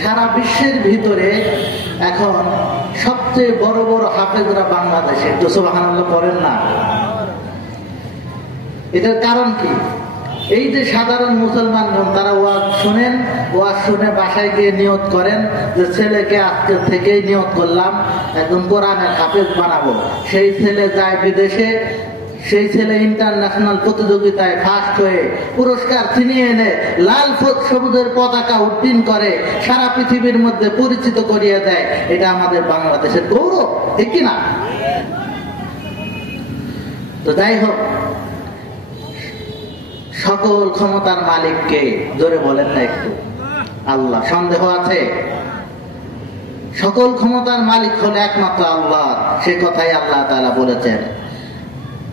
সারা বিশ্বের ভিতরে এখন সবচেয়ে বড় বড় হাফেজরা বাংলাদেশে, তো সুবহানাল্লাহ পড়েন না। এটার কারণ কি? এই যে সাধারণ মুসলমানগণ তারা ওয়াজ শুনেন, ওয়াজ শুনে বাসায় গিয়ে নিয়ত করেন যে ছেলেকে আজকে থেকেই নিয়ত করলাম একদম কোরআনের হাফেজ বানাবো। সেই ছেলে যায় বিদেশে, সেই ছেলে ইন্টারন্যাশনাল প্রতিযোগিতায় ফার্স্ট হয়ে পুরস্কার ছিনিয়ে এনে লাল সবুজের পতাকা উড্ডীন করে সারা পৃথিবীর মধ্যে পরিচিত করিয়ে দেয়। এটা আমাদের বাংলাদেশের গৌরব, ঠিক কিনা? তো যাই হোক, সকল ক্ষমতার মালিককে জোরে বলেন না একটু? আল্লাহ। সন্দেহ আছে? সকল ক্ষমতার মালিক হলো একমাত্র আল্লাহ। সে কথাই আল্লাহ তাআলা বলেছেন,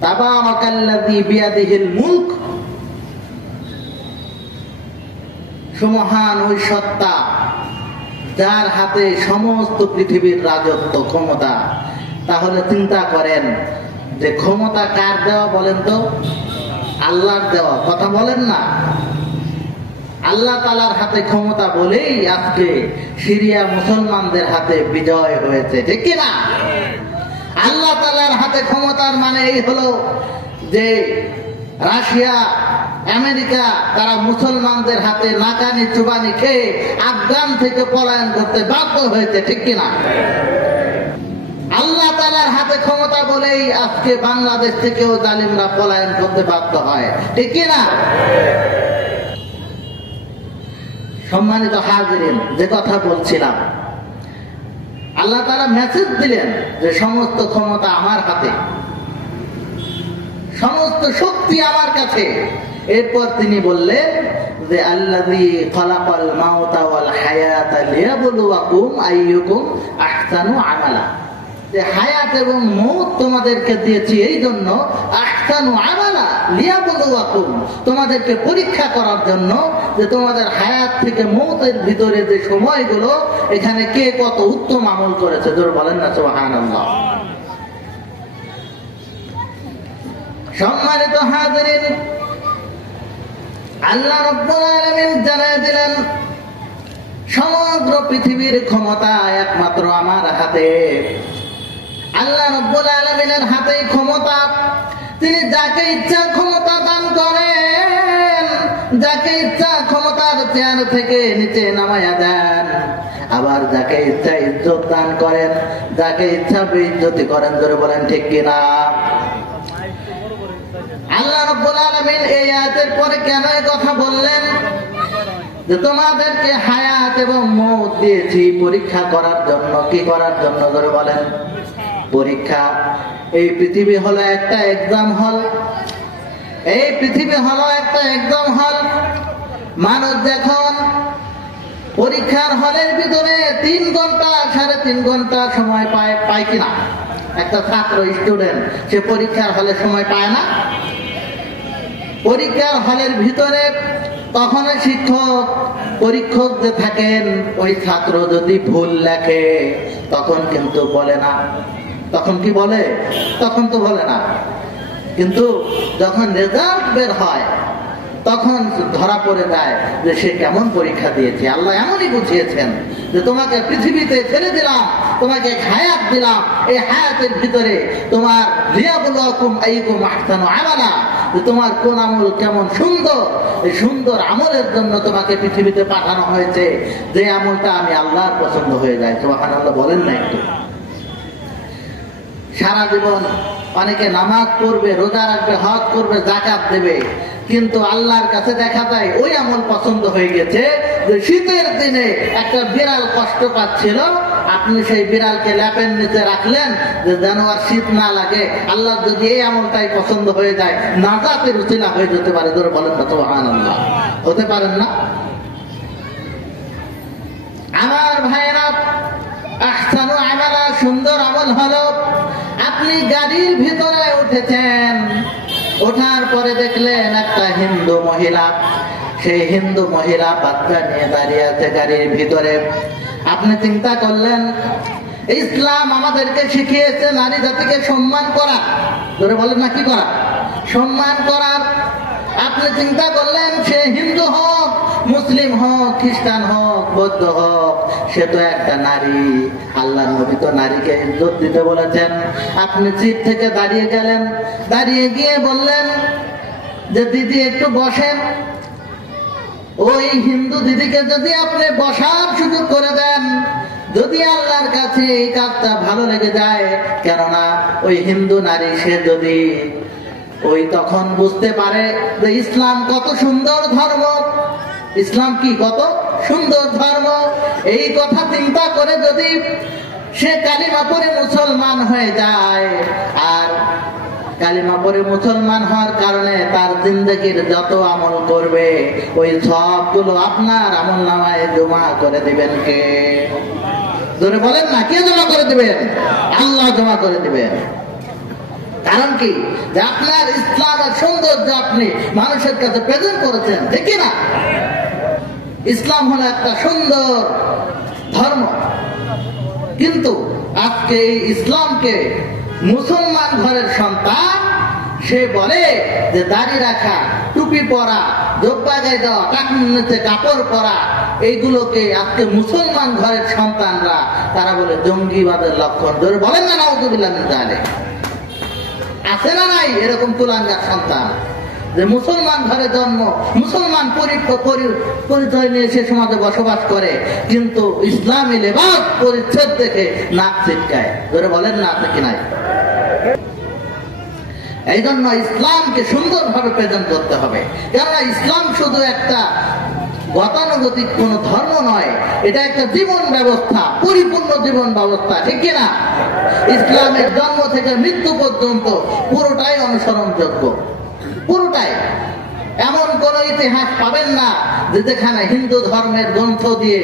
তাবারাকাল্লাযী বিয়াদিহিল মুলক। সুমহান ওই সত্তা যার হাতে সমস্ত পৃথিবীর রাজত্ব, ক্ষমতা। তাহলে চিন্তা করেন যে ক্ষমতা কার দেওয়া বলেন তো? আল্লাহর দেওয়া। কথা বলেন না? আল্লাহ তাআলার হাতে ক্ষমতা বলেই আজকে সিরিয়া মুসলমানদের হাতে বিজয় হয়েছে, ঠিক কিনা? আল্লাহ তাআলার হাতে ক্ষমতার মানে এই হলো যে রাশিয়া, আমেরিকা তারা মুসলমানদের হাতে নাকানি চুবানি খেয়ে আফগান থেকে পলায়ন করতে বাধ্য হয়েছে, ঠিক কিনা? আল্লাহ তাআলার হাতে ক্ষমতা বলেই আজকে বাংলাদেশ থেকেও জালিমরা পলায়ন করতে বাধ্য হয়, ঠিক কিনা? সম্মানিত হাজিরিন, যে কথা বলছিলাম, আল্লাহ তাআলা মেসেজ দিলেন যে সমস্ত ক্ষমতা আমার হাতে, সমস্ত শক্তি আমার কাছে। এরপর তিনি বললেন যে আল্লাযী খালাকাল মাউতা ওয়াল হায়াতা লিয়াবলুয়াকুম আইয়ুকুম আহসানু আমালা। যে হায়াত এবং মউত তোমাদেরকে দিয়েছি এই জন্য, আহসানু আমালা লিয়াবলুয়াকুম, তোমাদেরকে পরীক্ষা করার জন্য যে তোমাদের হায়াত থেকে মউতের ভিতরে যে সময়গুলো, এখানে কে কত উত্তম আমল করেছে। জোরে বলেন না সুবহানাল্লাহ। সম্মানিত হাজিরিন, আল্লাহ রাব্বুল আলামিন জানায় দিলেন সমগ্র পৃথিবীর ক্ষমতা একমাত্র আমার হাতে। আল্লাহ রাব্বুল আলামিনের হাতেই ক্ষমতা। তিনি যাকে ইচ্ছা ক্ষমতা দান করেন, যাকে ইচ্ছা ক্ষমতার চেয়ার থেকে নিচে নামায়া দেন, আবার যাকে ইচ্ছা ইজ্জত দান করেন, যাকে ইচ্ছা বেইজ্জতি করেন। ধরে বলেন ঠিক কিনা? আল্লাহ রাব্বুল আলামিন এই আয়াতের পরে কেন এই কথা বললেন যে তোমাদেরকে হায়াত এবং মউত দিয়েছি পরীক্ষা করার জন্য? কি করার জন্য? ধরে বলেন? পরীক্ষা। এই পৃথিবী হলো একটা এক্সাম হল। এই পৃথিবী হলো একটা এক্সাম হল। মানুষ যখন পরীক্ষার হলের ভিতরে 3 ঘন্টা 3.5 ঘন্টা সময় পায় কিনা? একটা ছাত্র, স্টুডেন্ট, সে পরীক্ষার হলে সময় পায় না? পরীক্ষার হলের ভিতরে তখন শিক্ষক, পরীক্ষক যে থাকেন, ওই ছাত্র যদি ভুল লেখে তখন কিন্তু বলে না। তখন কি বলে? তখন তো বলে না। কিন্তু যখন রেজাল্ট বের হয় তখন ধরা পড়ে যায় যে সে কেমন পরীক্ষা দিয়েছে। আল্লাহ এমনই বুঝিয়েছেন যে তোমাকে পৃথিবীতে ছেড়ে দিলাম, তোমাকে হায়াত দিলাম, এই হায়াতের ভিতরে তোমার লিয়াবলুয়াকুম আইয়ুকুম আহসানু আমালা, যে তোমার কোন আমল কেমন সুন্দর। এই সুন্দর আমলের জন্য তোমাকে পৃথিবীতে পাঠানো হয়েছে, যে আমলটা আমি আল্লাহর পছন্দ হয়ে যায়। সুবহানাল্লাহ বলেন না একটু? সারা জীবন অনেকে নামাজ পড়বে, রোজা রাখবে, হজ করবে, যাকাত দেবে, কিন্তু আল্লাহর কাছে দেখা যায় ওই আমল পছন্দ হয়ে গেছে যে শীতের দিনে একটা বিড়াল কষ্ট পাচ্ছিল, আপনি সেই বিড়ালকে ল্যাপের নিচে রাখলেন যে যেন আর শীত না লাগে। আল্লাহ যদি এই আমলটাই পছন্দ হয়ে যায়, নাজাতের উসিলা হয়ে যেতে পারে। ধরে বলেন না সুবহানাল্লাহ? হতে পারেন না? আমার ভাইয়েরা, আহসানু আমালা, সুন্দর আমল হলো আপনি গাড়ির ভিতরে উঠেছেন, ওঠার পরে দেখলেন একটা হিন্দু মহিলা, সেই হিন্দু মহিলা বাচ্চা নিয়ে দাঁড়িয়ে আছে গাড়ির ভিতরে। আপনি চিন্তা করলেন ইসলাম আমাদেরকে শিখিয়েছে নারী জাতিকে সম্মান করা। ধরে বলেন না, কি করা? সম্মান করার। আপনি চিন্তা করলেন সে হিন্দু হোক মুসলিম হোক, খ্রিস্টান হোক, বৌদ্ধ হোক, সে তো একটা নারী। আল্লাহ নবী তো নারীকে ইজ্জত দিতে বলেছেন। আপনি সিট থেকে দাঁড়িয়ে গেলেন, দাঁড়িয়ে গিয়ে বললেন যে দিদি একটু বসেন। ওই হিন্দু দিদিকে যদি আপনি বসার সুযোগ করে দেন, যদি আল্লাহর কাছে এই কাজটা ভালো লেগে যায়, কেননা ওই হিন্দু নারী সে যদি ওই তখন বুঝতে পারে যে ইসলাম কত সুন্দর ধর্ম, ইসলাম কি কত সুন্দর ধর্ম, এই কথা চিন্তা করে যদি সে কালিমা পড়ে মুসলমান হয়ে যায়, আর কালিমা পড়ে মুসলমান হওয়ার কারণে তার জিন্দগির যত আমল করবে ওই সবগুলো আপনার আমল নামায় জমা করে দিবেন কে? ধরে বলেন না, কে জমা করে দিবেন? আল্লাহ জমা করে দিবেন। কারণ কি? যে আপনার ইসলামের সৌন্দর্য আপনি মানুষের কাছে প্রেজেন্ট করেছেন, ঠিক না? ইসলাম হলো একটা সুন্দর ধর্ম, কিন্তু আজকে এই ইসলামকে মুসলমান ঘরের সন্তান সে বলে যে দাড়ি রাখা, টুপি পরা, জোব্বা গায়ে দেওয়া, টাকনুতে কাপড় পরা, এইগুলোকে আজকে মুসলমান ঘরের সন্তানরা তারা বলে জঙ্গিবাদের লক্ষণ। ধরে বলেন না নাউযুবিল্লাহ মিন যালিক? আছে না নাই এরকম কুলাঙ্গার সন্তান যে মুসলমান ঘরে জন্ম, মুসলমান পরিচয় নিয়ে সে সমাজে বসবাস করে, কিন্তু ইসলামী লেবাস পরিচ্ছদ দেখে নাক ছিটকায়। ধরে বলেন না, আছে কি নাই? এই জন্য ইসলামকে সুন্দরভাবে প্রেজেন্ট করতে হবে। কেননা ইসলাম শুধু একটা গতানুগতিক কোন ধর্ম নয়, এটা একটা জীবন ব্যবস্থা, পরিপূর্ণ জীবন ব্যবস্থা, ঠিক কিনা? ইসলামের জন্ম থেকে মৃত্যু পর্যন্ত পুরোটাই অনুসরণযোগ্য, পুরোটাই। এমন কোন ইতিহাস পাবেন না যে যেখানে হিন্দু ধর্মের গ্রন্থ দিয়ে,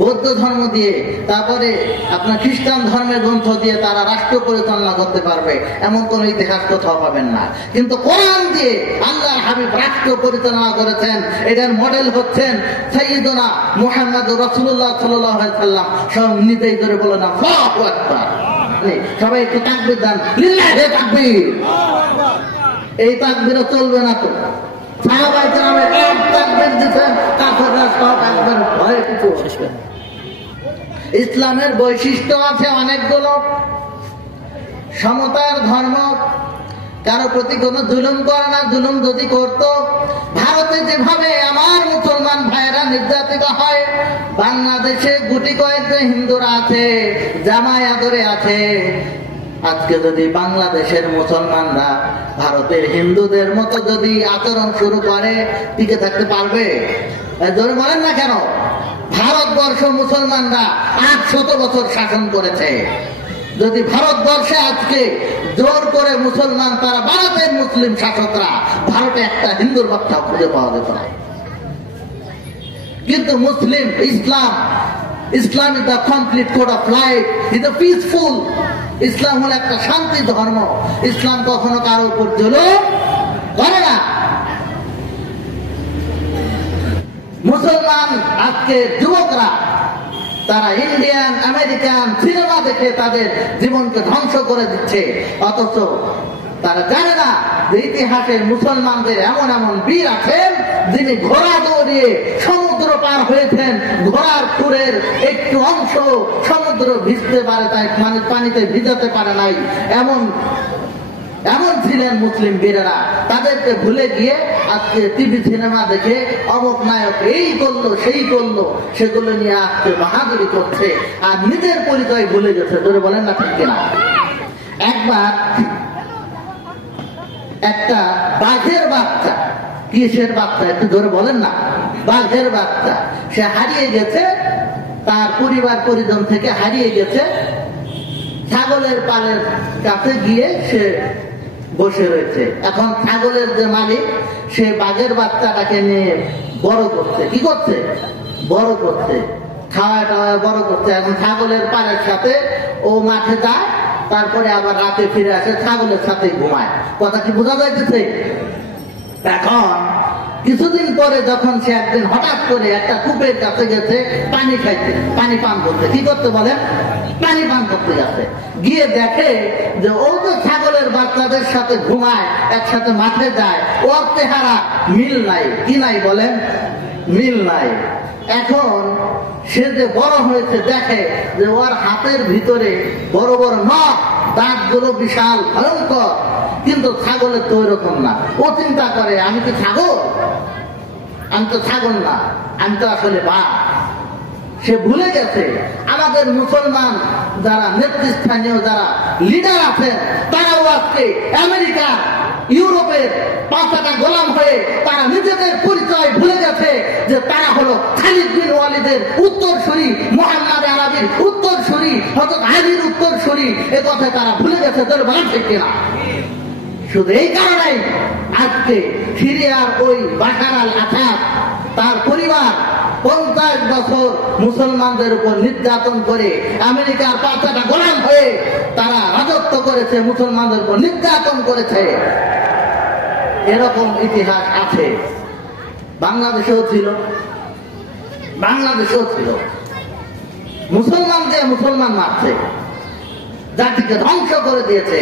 বৌদ্ধ ধর্ম দিয়ে, তারপরে আপনার খ্রিস্টান ধর্মের গ্রন্থ দিয়ে তারা রাষ্ট্র পরিচালনা করতে পারবে, এমন কোন ইতিহাস কোথাও পাবেন না। কিন্তু কোরআন দিয়ে আল্লাহর হাবিব রাষ্ট্র পরিচালনা করেছেন। এটার মডেল হচ্ছেন সাইয়্যিদুনা মুহাম্মদুর রাসূলুল্লাহ সাল্লাল্লাহু আলাইহি ওয়াসাল্লাম। সব নিজেই ধরে বলো না আল্লাহু আকবার। সবাই একটু তাকবীর দেন, লিল্লাহি তাকবীর। এই তাকবীরও চলবে না তো। সাহাবায়ে কেরাম এক তাকবীর দিতেন, কাফেররা সব একবার ভয়ে পিছু হটবেন। ইসলামের বৈশিষ্ট্য আছে অনেকগুলো। সমতার ধর্ম, কারো প্রতি কোনো জুলুম করে না। জুলুম যদি করত, ভারতে যেভাবে আমার মুসলমান ভাইয়েরা নির্যাতিত হয়, বাংলাদেশে গুটি কয়েক যে হিন্দুরা আছে, জামাই আদরে আছে, আজকে যদি বাংলাদেশের মুসলমানরা ভারতের হিন্দুদের মতো যদি আচরণ শুরু করে, টিকে থাকতে পারবে? ধরে বলেন না কেন? ভারতবর্ষ মুসলমানরা 800 বছর শাসন করেছে। যদি ভারতবর্ষে আজকে জোর করে মুসলমান তারা ভারতের মুসলিম শাসকরা, ভারতে একটা হিন্দুর বাচ্চা খুঁজে পাওয়া যেত না। কিন্তু মুসলিম ইসলাম is the complete code of life, is the peaceful. ইসলাম হলো একটা শান্তি ধর্ম। ইসলাম কখনো কারো উপর জুলুম করে না। মুসলমান আজকে যুবকরা তারা ইন্ডিয়ান, আমেরিকান সিনেমা দেখে তাদের জীবনকে ধ্বংস করে দিচ্ছে, অথচ তারা জানে না যে ইতিহাসের মুসলমানদের এমন এমন বীর আছেন যিনি ঘোড়া দৌড়িয়ে সমুদ্র পার হয়েছেন, ঘোড়ার খুরের একটু অংশ সমুদ্র ভিজতে পারে, তাই পানিতে ভিজাতে পারে নাই। এমন ছিলেন মুসলিম বীরেরা। তাদেরকে ভুলে গিয়ে আজকে টিভি সিনেমা দেখে অমুক নায়ক এই করলো সেই করলো, সেগুলো নিয়ে আজকে বাহাদুরি করছে, আর নিজের পরিচয় ভুলে গেছে। ধরে বলেন না, ঠিক কিনা? একবার একটা বাঘের বাচ্চা, কিসের বাচ্চা একটু ধরে বলেন না? বাঘের বাচ্চা, সে হারিয়ে গেছে, তার পরিবার পরিজন থেকে হারিয়ে গেছে। ছাগলের পালের কাছে গিয়ে সে বসে রয়েছে। এখন ছাগলের যে মালিক, সে বাঘের বাচ্চাটাকে নিয়ে বড় করছে। কি করছে? বড় করছে, খাওয়া টাওয়া বড় করছে। এখন ছাগলের পালের সাথে ও মাঠে যায়, তারপরে আবার রাতে ফিরে আসে, ছাগলের সাথে ঘুমায়। কথা কি বোঝা যাইতেছে? এখন কিছুদিন পরে যখন সে একদিন হঠাৎ করে একটা কূপের কাছে গেছে পানি খাইতে, পানি পান করতে। কি করতে বলেন? পানি পান করতে গেছে। গিয়ে দেখে যে ও তো ছাগলের বাচ্চাদের সাথে ঘুমায়, একসাথে মাঠে যায়, ওর চেহারা মিল নাই। কি নাই বলেন? মিল নাই। এখন সে যে বড় হয়েছে দেখে যে ওর হাতের ভিতরে বড় বড় নখ, দাঁতগুলো বিশাল ভয়ঙ্কর, কিন্তু ছাগলের তো ওইরকম না। ও চিন্তা করে আমি কি ছাগল? আমি তো ছাগল না, আমি তো আসলে বাঘ। সে ভুলে গেছে আমাদের মুসলমান যারা নেতৃস্থানীয় যারা লিডার আছেন তারাও আজকে আমেরিকা ইউরোপের পাঁচটা গোলাম হয়ে তারা নিজেদের পরিচয় ভুলে গেছে যে তারা হলো খালিদ বিন ওয়ালিদের উত্তরসূরি, মুহাম্মদ আরবির উত্তরসূরি, হযরত আলীর উত্তরসূরি। এ কথা তারা ভুলে গেছে। তোর বলা ঠিক কিনা? শুধু এই কারণেই আজকে সিরিয়ার ওই বাশার আল আসাদ তার পরিবার 50 বছর মুসলমানদের উপর নির্যাতন করে আমেরিকার পাঁচটা গোলাম হয়ে তারা রাজত্ব করেছে, মুসলমানদের উপর নির্যাতন করেছে। এরকম ইতিহাস আছে। বাংলাদেশেও ছিল, বাংলাদেশেও ছিল। মুসলমানকে মুসলমান মারছে, জাতিকে ধ্বংস করে দিয়েছে।